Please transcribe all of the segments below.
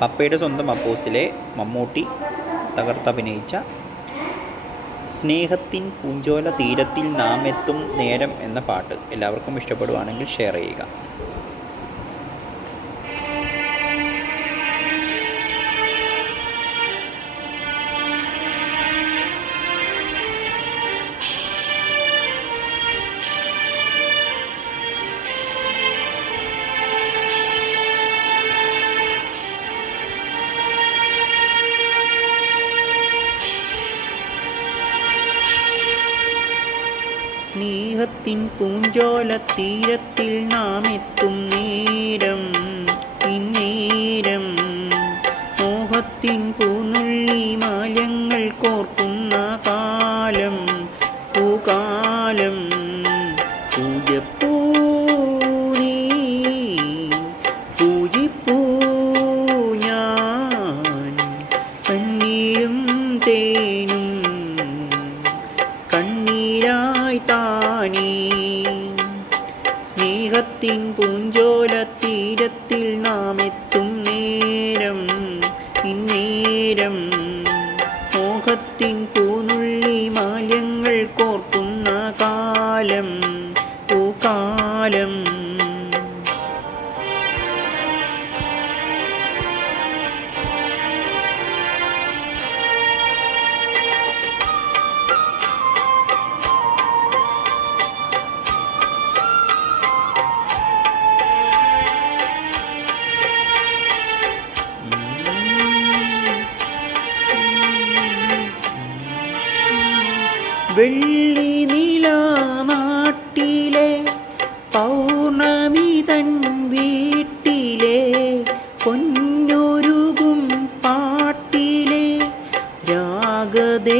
പപ്പയുടെ സ്വന്തം അപ്പോസിലെ മമ്മൂട്ടി തകർത്തഭിനയിച്ച സ്നേഹത്തിൻ പൂഞ്ചോല തീരത്തിൽ നാം എത്തും നേരം എന്ന പാട്ട് എല്ലാവർക്കും ഇഷ്ടപ്പെടുവാണെങ്കിൽ ഷെയർ ചെയ്യുക. സ്നേഹത്തിൻ പൂഞ്ചോല തീരത്തിൽ നാം എത്തും നേരം ഇന്നേരം. മോഹത്തിൻ പൂനുള്ളി മാലയങ്ങൾ കോർക്കുന്ന കാലം പൂകാലം. പൂജപ്പൂ കണ്ണീരും തേനും കണ്ണീരായി താനീ. സ്നേഹത്തിൻ പൂഞ്ചോല തീരത്തിൽ നാം എത്തും നേരം ഇന്നേരം. മോഹത്തിൻ പൂനുള്ളി മാല്യങ്ങൾ കോർക്കുന്ന കാലം പൂക്കാലം. വെള്ളി നില നാട്ടിലെ പൗർണമി തൻ വീട്ടിലെ പൊന്നൊരുകും പാട്ടിലെ രാഗദേവതേ.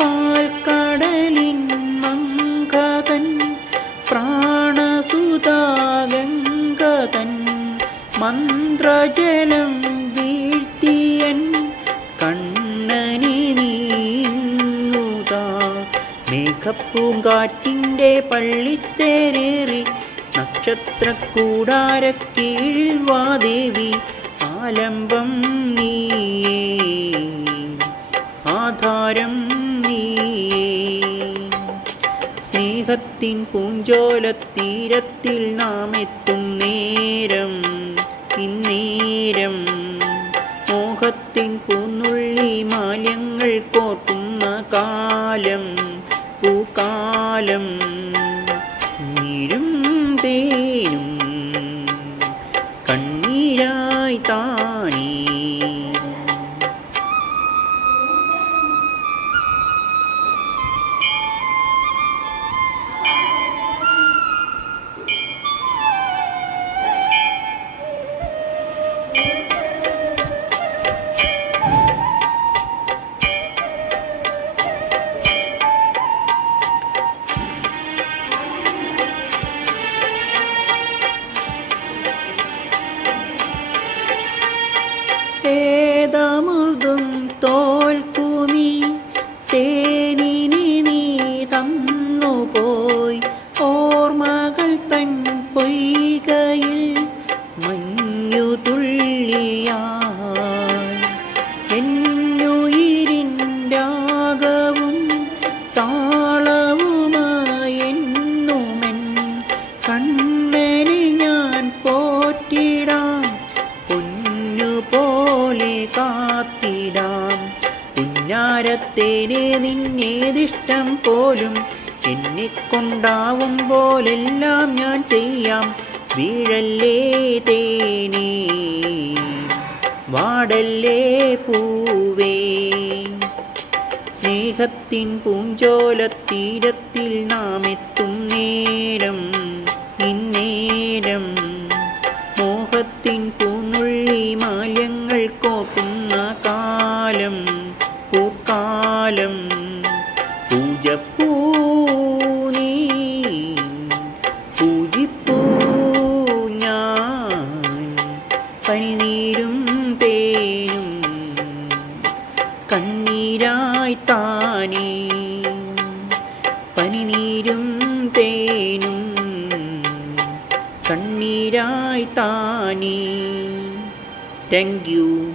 പാൽക്കടലിൻ മങ്കതൻ പ്രാണസുതാഗംഗതൻ മന്ത്രജലം മേഘപ്പൂങ്കാറ്റിന്റെ പള്ളിത്തേരേറി നക്ഷത്രക്കൂടാരക്കീഴിൽ വാദേവി ആലംബം നീയേ ആധാരം നീയേ. സ്നേഹത്തിൻ പൂഞ്ചോലത്തീരത്തിൽ നാം എത്തും നേരം ഇന്നേരം. മോഹത്തിൻ പൂന്നുള്ളി മാല്യങ്ങൾ കോർക്കുന്ന കാലം പൂക്കാലം നീരും തേനും കണ്ണീരായി താനേ നിന്നേതിഷ്ടം പോലും എന്നെ കൊണ്ടാവും പോലെല്ലാം ഞാൻ ചെയ്യാം. വീഴല്ലേ തേനേ? വാടല്ലേ പൂവേ? സ്നേഹത്തിൻ പൂഞ്ചോലത്തീരത്തിൽ നാം എത്തും പൂക്കാലം പൂജപ്പൂ നീ. പൂജിപ്പൂ ഞാൻ. പനിനീരും തേനും കണ്ണീരായി താനേ. പനിനീരും തേനും കണ്ണീരായി താനി. Thank you